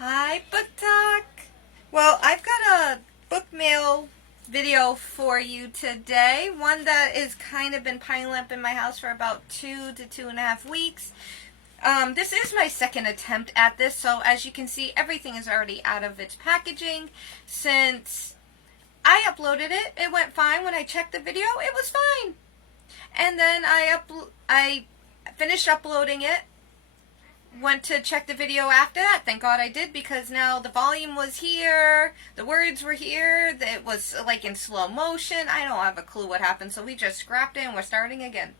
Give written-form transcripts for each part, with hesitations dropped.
Hi, Book Talk. Well, I've got a book mail video for you today. One that is kind of been piling up in my house for about 2 to 2.5 weeks. This is my second attempt at this, so as you can see, everything is already out of its packaging. Since I uploaded it, it went fine. When I checked the video, it was fine. And then I finished uploading it, went to check the video after that. Thank God I did, because now the volume was here, the words were here, it was like in slow motion. I don't have a clue what happened, so we just scrapped it and we're starting again.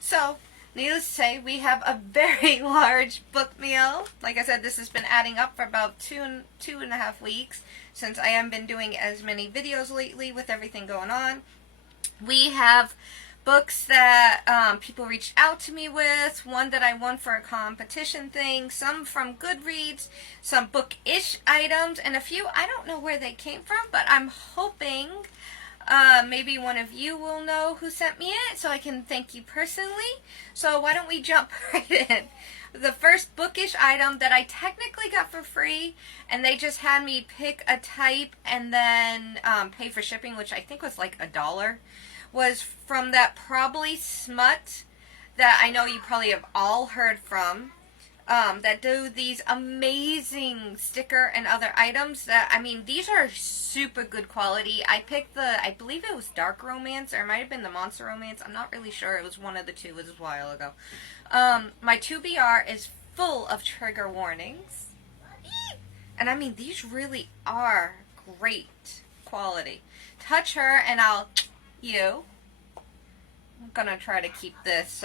So, needless to say, we have a very large book meal. Like I said, this has been adding up for about 2.5 weeks, since I haven't been doing as many videos lately with everything going on. We have books that people reached out to me with, one that I won for a competition thing, some from Goodreads, some bookish items, and a few I don't know where they came from, but I'm hoping maybe one of you will know who sent me it, so I can thank you personally. So why don't we jump right in. The first bookish item that I technically got for free, and they just had me pick a type and then pay for shipping, which I think was like $1, was from that Probably Smut that I know you probably have all heard from, that do these amazing sticker and other items that, I mean, these are super good quality. I picked I believe it was Dark Romance, or it might have been the Monster Romance. I'm not really sure. It was one of the two. It was a while ago. My 2BR is full of trigger warnings. And I mean, these really are great quality. Touch her and I'll you. I'm gonna try to keep this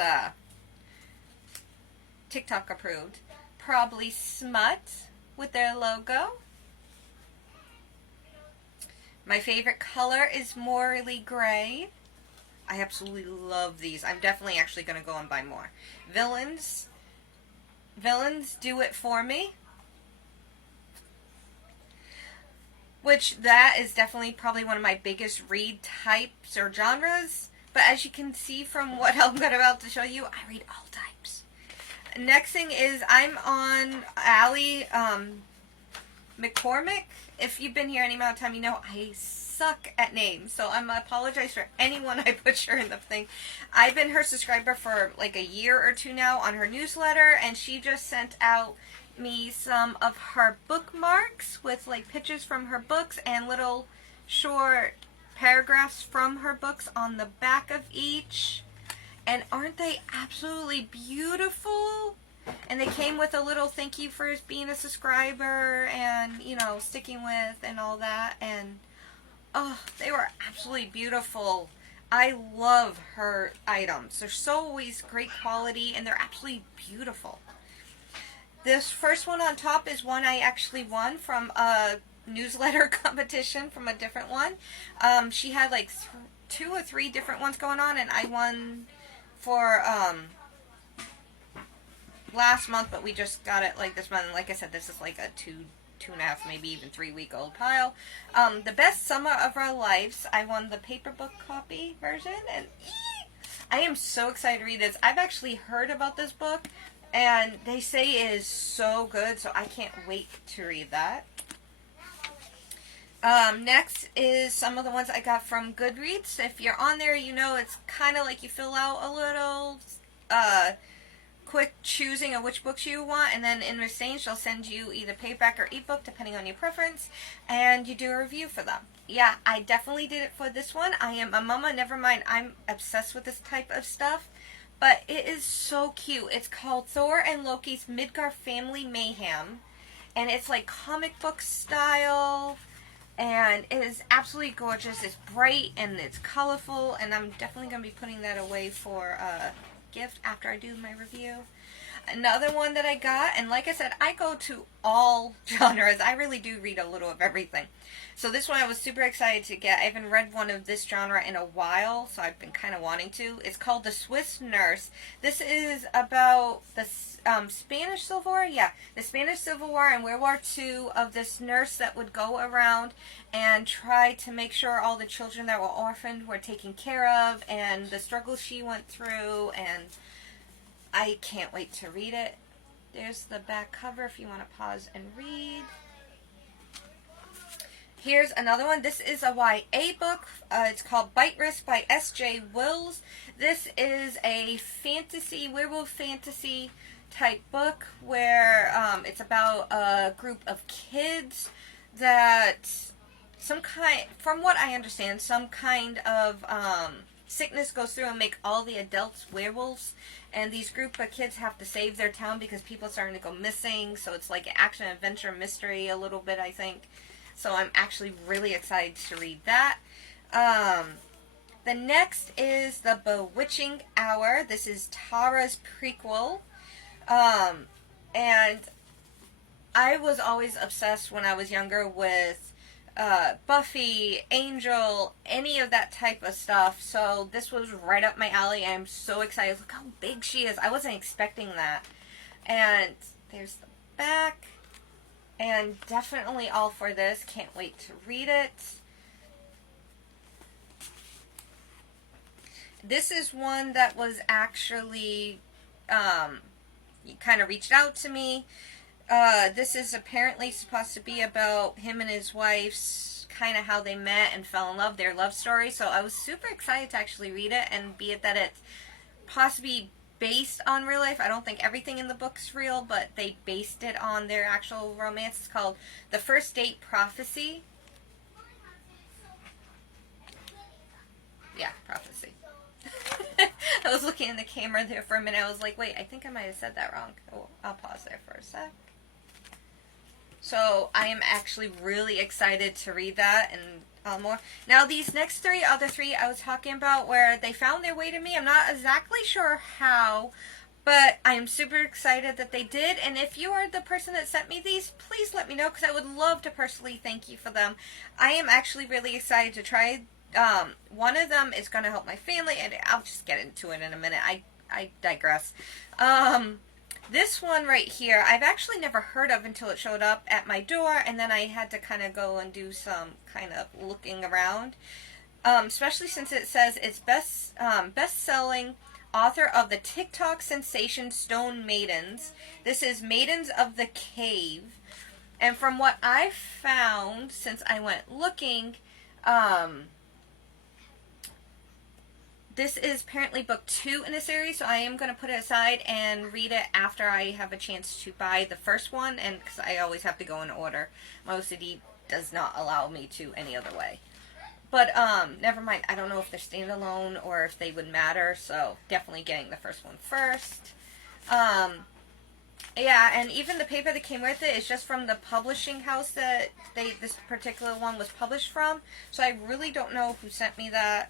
TikTok approved. Probably Smut with their logo. My favorite color is Morley Gray. I absolutely love these. I'm definitely actually gonna go and buy more. Villains Do It For Me. Which that is definitely probably one of my biggest read types or genres. But as you can see from what I'm about to show you, I read all types. Next thing is I'm on Allie McCormick. If you've been here any amount of time, you know I suck at names. So I apologize for anyone I butcher in the thing. I've been her subscriber for like a year or two now on her newsletter, and she just sent out me some of her bookmarks with like pictures from her books and little short paragraphs from her books on the back of each. And aren't they absolutely beautiful? And they came with a little thank you for being a subscriber and, you know, sticking with and all that. And oh, they were absolutely beautiful. I love her items. They're so always great quality and they're absolutely beautiful. This first one on top is one I actually won from a newsletter competition from a different one. She had like 2 or 3 different ones going on, and I won for last month, but we just got it like this month. And like I said, this is like a 2.5, maybe even 3-week-old pile. The Best Summer of Our Lives. I won the paper book copy version, and I am so excited to read this. I've actually heard about this book, and they say it is so good, so I can't wait to read that. Next is some of the ones I got from Goodreads. If you're on there, you know it's kind of like you fill out a little quick choosing of which books you want, and then in exchange they'll send you either paperback or ebook depending on your preference, and you do a review for them. Yeah, I definitely did it for this one. I am a mama, never mind, I'm obsessed with this type of stuff. But it is so cute. It's called Thor and Loki's Midgard Family Mayhem. And it's like comic book style. And it is absolutely gorgeous. It's bright and it's colorful. And I'm definitely going to be putting that away for a gift after I do my review. Another one that I got, and like I said, I go to all genres. I really do read a little of everything. So this one I was super excited to get. I haven't read one of this genre in a while, so I've been kind of wanting to. It's called The Swiss Nurse. This is about the Spanish Civil War. Yeah, the Spanish Civil War and World War II, of this nurse that would go around and try to make sure all the children that were orphaned were taken care of, and the struggles she went through, and I can't wait to read it. There's the back cover if you want to pause and read. Here's another one. This is a YA book. It's called Bite Risk by S.J. Wills. This is a fantasy, werewolf fantasy type book where it's about a group of kids that from what I understand, some kind of sickness goes through and make all the adults werewolves. And these group of kids have to save their town because people are starting to go missing. So it's like an action, adventure, mystery a little bit, I think. So I'm actually really excited to read that. The next is The Bewitching Hour. This is Tara's prequel. And I was always obsessed when I was younger with Buffy, Angel, any of that type of stuff. So this was right up my alley. I'm so excited. Look how big she is. I wasn't expecting that. And there's the back. And definitely all for this. Can't wait to read it. This is one that was actually, kind of reached out to me. This is apparently supposed to be about him and his wife's, kind of how they met and fell in love, their love story. So I was super excited to actually read it, and be it that it's possibly based on real life. I don't think everything in the book's real, but they based it on their actual romance. It's called The First Date Prophecy. Yeah, Prophecy. I was looking in the camera there for a minute. I was like, wait, I think I might have said that wrong. Oh, I'll pause there for a sec. So I am actually really excited to read that and more. Now these next other three I was talking about where they found their way to me. I'm not exactly sure how, but I am super excited that they did. And if you are the person that sent me these, please let me know because I would love to personally thank you for them. I am actually really excited to try. One of them is going to help my family, and I'll just get into it in a minute. I digress. This one right here, I've actually never heard of until it showed up at my door, and then I had to kind of go and do some kind of looking around. Especially since it says it's best-selling author of the TikTok sensation Stone Maidens. This is Maidens of the Cave. And from what I've found since I went looking, this is apparently book 2 in the series, so I am going to put it aside and read it after I have a chance to buy the first one, and because I always have to go in order. My OCD does not allow me to any other way. But, never mind. I don't know if they're standalone or if they would matter, so definitely getting the first one first. Yeah, and even the paper that came with it is just from the publishing house that this particular one was published from, so I really don't know who sent me that.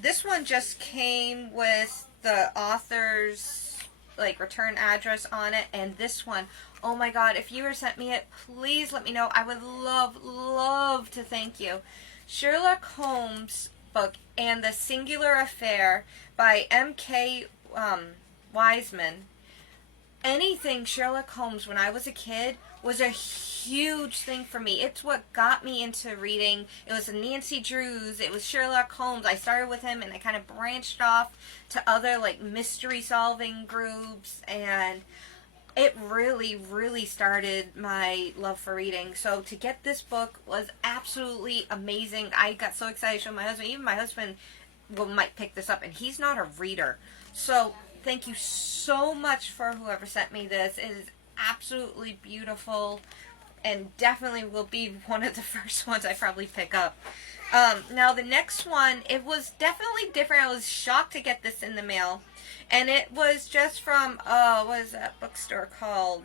This one just came with the author's, return address on it, and this one, oh my god, if you ever sent me it, please let me know. I would love to thank you. Sherlock Holmes book, And the Singular Affair by M.K. Wiseman. Anything Sherlock Holmes when I was a kid was a huge thing for me. It's what got me into reading. It was Nancy Drews. It was Sherlock Holmes. I started with him and I kind of branched off to other mystery solving groups, and it really started my love for reading. So to get this book was absolutely amazing. I got so excited to show my husband. Even my husband might pick this up, and he's not a reader. So thank you so much for whoever sent me this. It is absolutely beautiful and definitely will be one of the first ones I probably pick up. Now the next one, it was definitely different. I was shocked to get this in the mail. And it was just from, what is that bookstore called?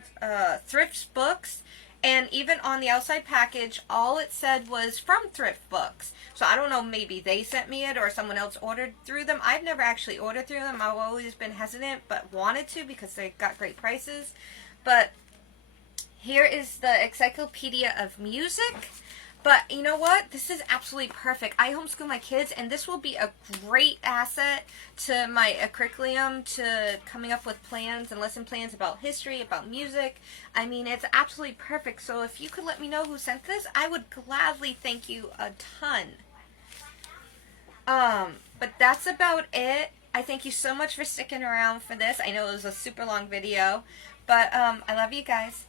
Thrift Books. And even on the outside package, all it said was from Thrift Books. So I don't know, maybe they sent me it or someone else ordered through them. I've never actually ordered through them. I've always been hesitant, but wanted to because they got great prices. But here is the Encyclopedia of Music. But you know what? This is absolutely perfect. I homeschool my kids, and this will be a great asset to my curriculum, to coming up with plans and lesson plans about history, about music. I mean, it's absolutely perfect. So if you could let me know who sent this, I would gladly thank you a ton. But that's about it. I thank you so much for sticking around for this. I know it was a super long video, But I love you guys.